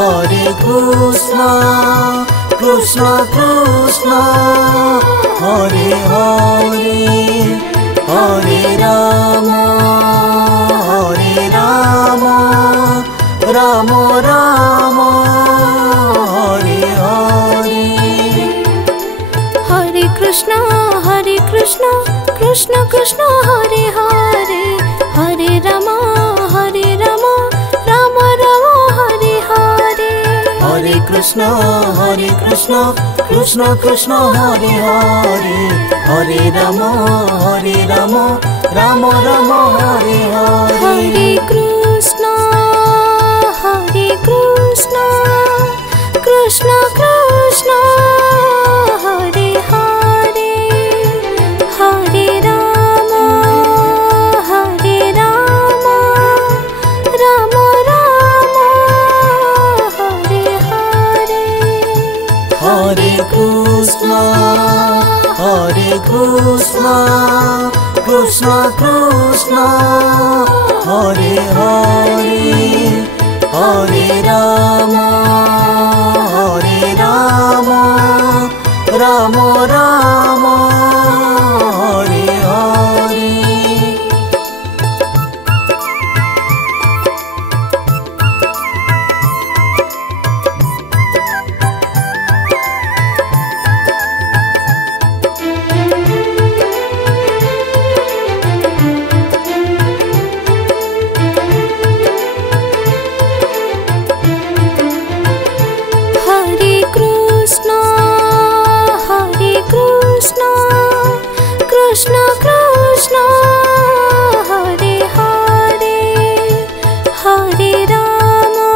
Hare Krishna, Krishna Krishna, Hare Hare, Hare Rama, Hare Rama, Rama Rama, Hare Hare. Hare Krishna, Krishna Krishna, Hare Hare, Hare Rama, Rama Rama, Hare Hare. Hare Krishna, Krishna Krishna, Hare Hare, Hare Rama, Rama Rama, Hare Hare. Hare Krishna, Krishna Krishna, Hare Hare, Hare Rama, Rama Rama, Hare Hare. Hare Krishna, Krishna Krishna, Hare Hare, Hare Rama, Rama Rama, Hare Hare. Krishna Krishna, Hare Hare, Hare Rama,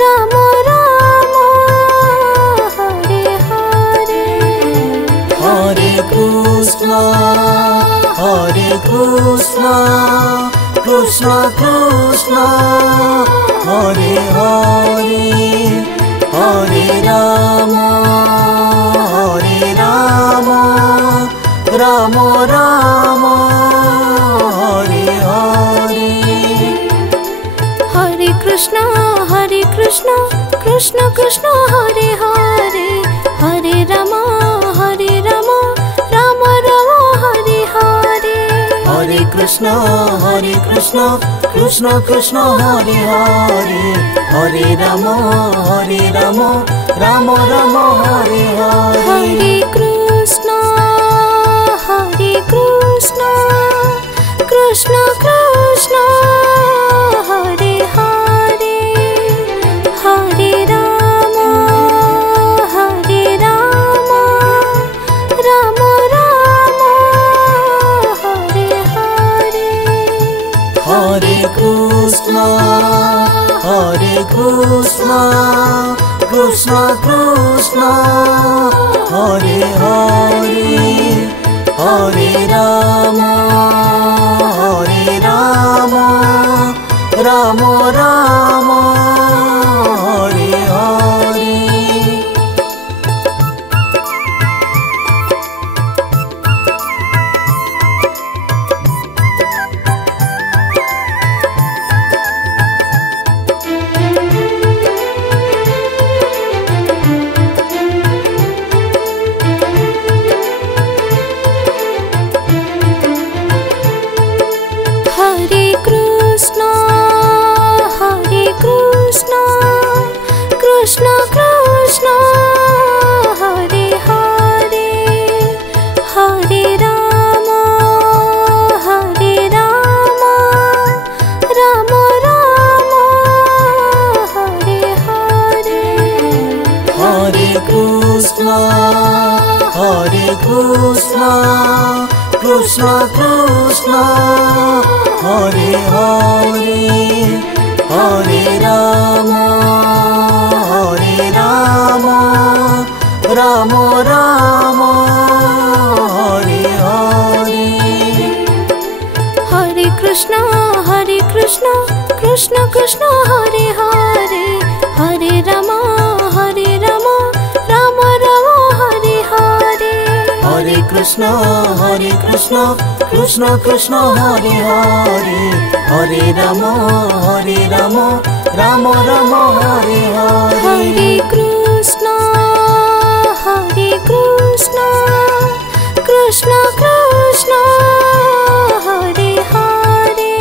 Rama Rama, Hare Hare. Hare Krishna, Krishna Krishna, Hare Hare, Hare Rama, Rama Rama, Hare Hare. Hare Krishna, Krishna Krishna, Hare Hare, Hare Rama, Rama Rama, Hare Hare. Hare Krishna, Krishna Krishna, Hare Hare, Hare Rama, Rama Rama, Hare Hare. Hare Krishna, Krishna Krishna, Hare Hare, Hare Rama, Rama Rama, Hare Hare. Hare Krishna, Krishna Krishna, Hare Hare, Hare Rama, Rama Rama, Hare Hare. Hare Krishna, Krishna Krishna, Hare Hare, Hare Rama, Rama Rama, Hare Hare. Hare Krishna, Krishna Krishna, Hare Hare, Hare Rama, Rama Rama, Hare Hare. Hare Krishna, Krishna Krishna, Hare Hare, Hare Rama, Rama Rama, Hare Hare. Hare Krishna, Krishna Krishna Krishna Hare Hare Hare Rama Rama Rama Hare Hare Hare Krishna Krishna Krishna Hare Hare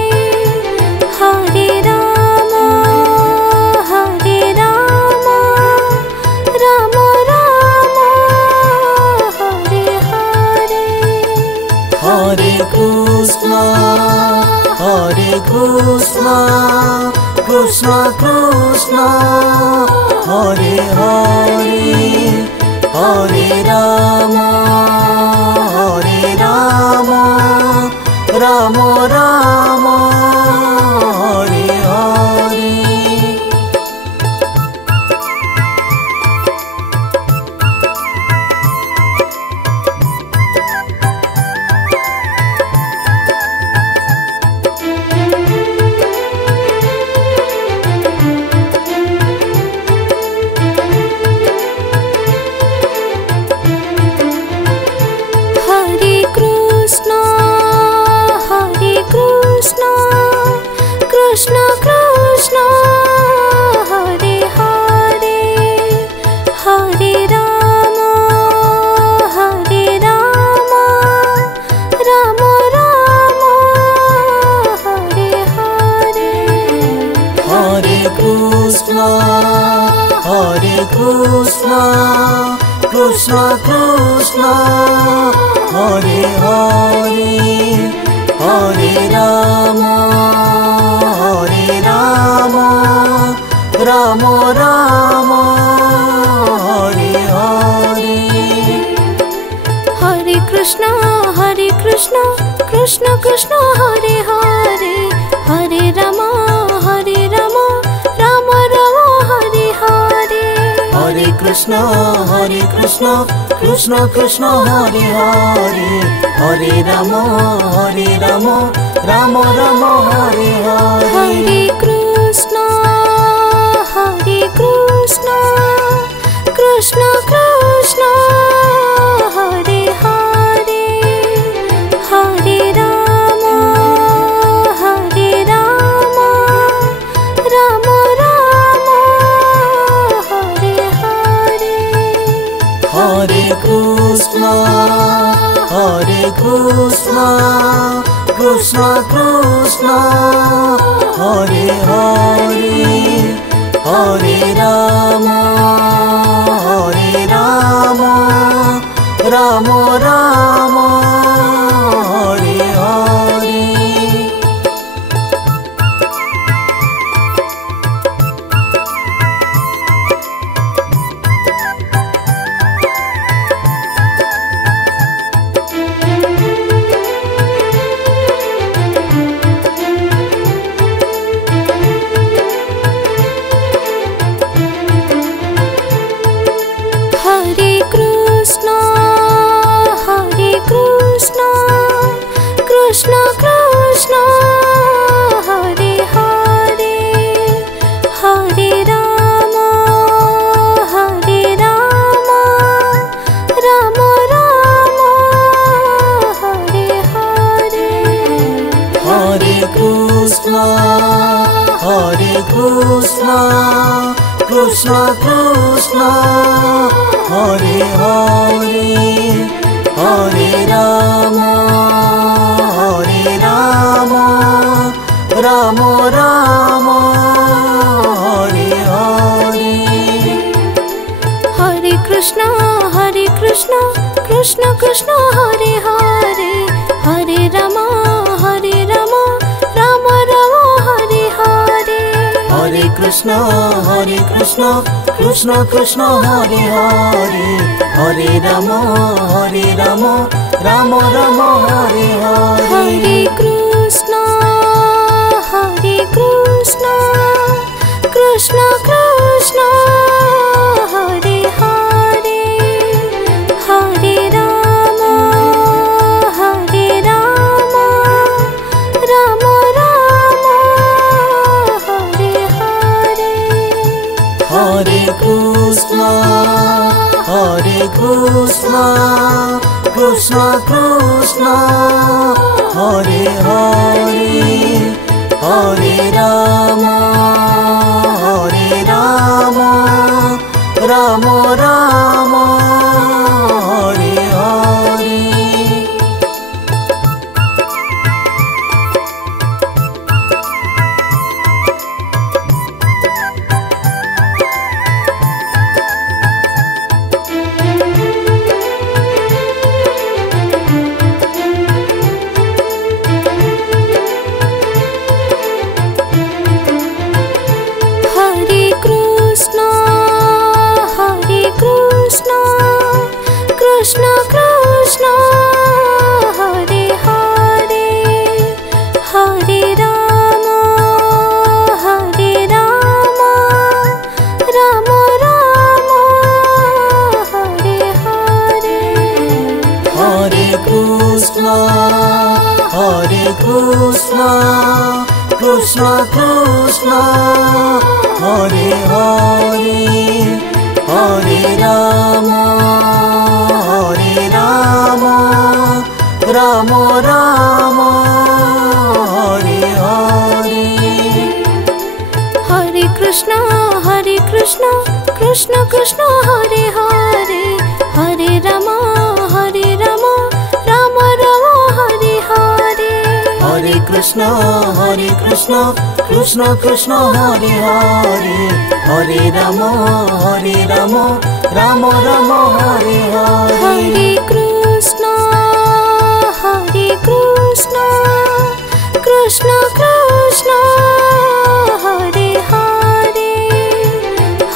Hare Rama Rama Rama Hare Hare Hare Krishna Krishna Krishna Hare Hare Hare Rama Rama Rama Hare Hare Krishna Krishna Hare Hare Hare Rama Rama Rama Hare Hare Hare Krishna Krishna Krishna Hare Hare Hare Rama Rama Rama Hare Hare Hare Krishna Krishna Krishna Hare Hare Hare Rama Rama Rama Hare Hare Hare Krishna Krishna Krishna Hare Hare Hare Rama Rama Rama Hare Hare Hare Krishna Krishna Krishna Hare Hare Hare Rama Rama Rama Hare Hare Hare Krishna Krishna Krishna Hare Hare Hare Rama Rama Rama Hare Hare Hare Krishna Krishna Krishna Hare Hare Hare Rama Rama Rama Hare Hare Hare Krishna Krishna Krishna Hare Hare Hare Rama Rama Rama Hare Hare Hare Krishna Krishna Krishna Hare Hare Hare Rama Rama Rama Hare Hare Hare Krishna Krishna Krishna Hare Hare Hare Rama Rama Rama Hare Hare Hare Krishna Krishna Krishna Hare Hare Hare Rama Rama Rama Hare Hare Hare Krishna Krishna Krishna Hare Hare Hare Ram Ram Ram Hare Hare. Krishna Krishna Hare Hare Hare Ram Ram Ram Hare Hare. Hare Krishna Krishna Krishna Hare Hare Hare Ram Ram Ram Hare Hare. Hare Krishna Krishna Krishna Hare Hare Hare Ram Ram Hare Hare. Hare Krishna Krishna Krishna Hare Hare Hare Ram Ram Hare Hare. Hare Krishna Krishna Krishna Hare Hare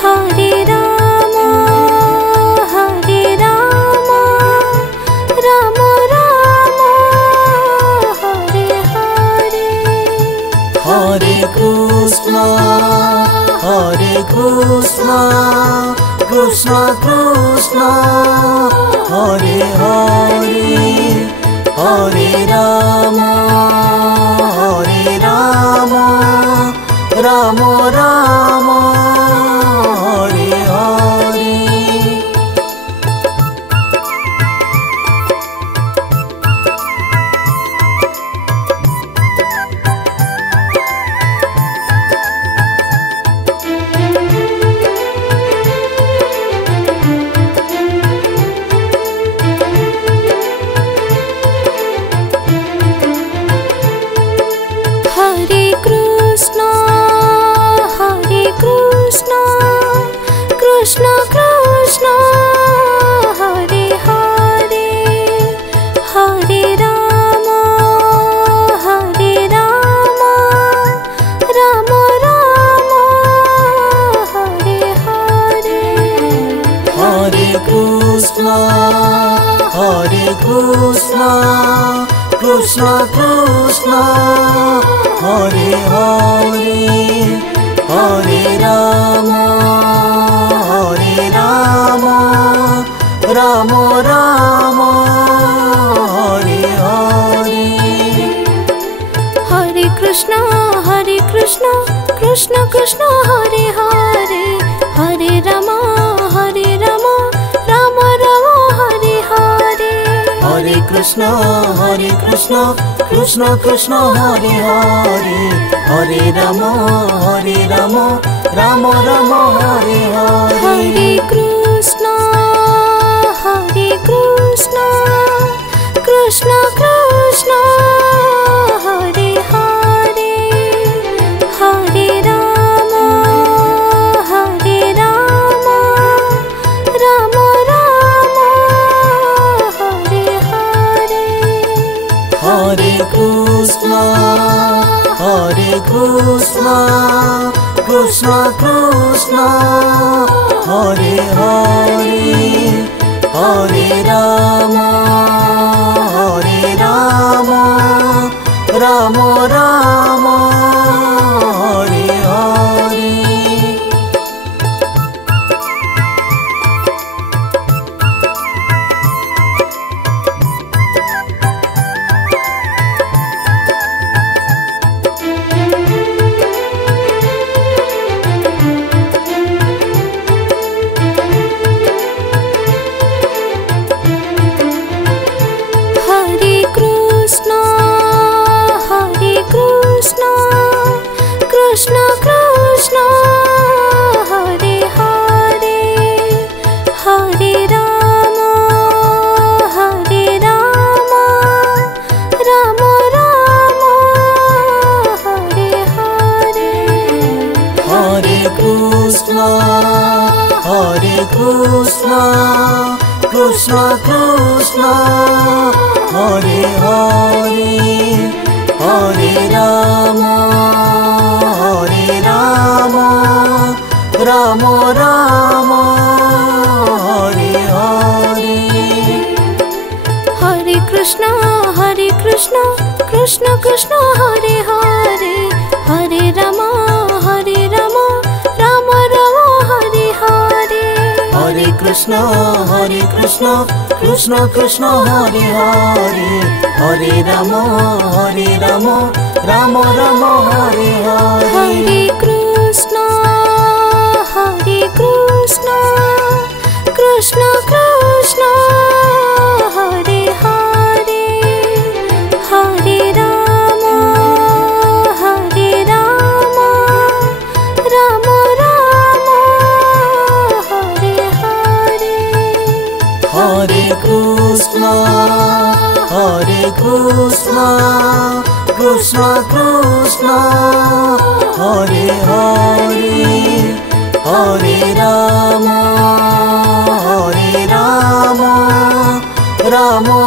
Hare Ram Ram Hare Hare. Hare Krishna Krishna Krishna Hare Hare Hare Ram Ram Hare Hare. Hare Krishna Krishna Krishna Hare Hare Hare Ram Ram Hare Hare. Hare Krishna Krishna Krishna Hare Hare Hare Ram Ram Hare Hare. Hare Krishna Krishna Krishna Hare Hare Hare Ram Ram Hare Hare. Hare Krishna Krishna Krishna Hare Hare Hare Ram Ram Hare Hare. Hare Krishna Krishna Krishna Hare Hare Hare Ram Ram Hare Hare. Hare Krishna Krishna Krishna Hare Hare Hare Ram Ram Hare Hare. Krishna Krishna Krishna Hare Hare Hare Rama Rama Rama Hare Hare Hare Krishna Krishna Krishna Hare Hare Hare Rama Rama Rama Hare Hare Hare Krishna Krishna Krishna Hare Hare Hare Rama Rama Rama Hare Hare Hare Krishna Krishna Krishna Hare Hare Hare Rama Rama Rama Hare Hare Hare Krishna Krishna Krishna Hare Hare Hare Rama Rama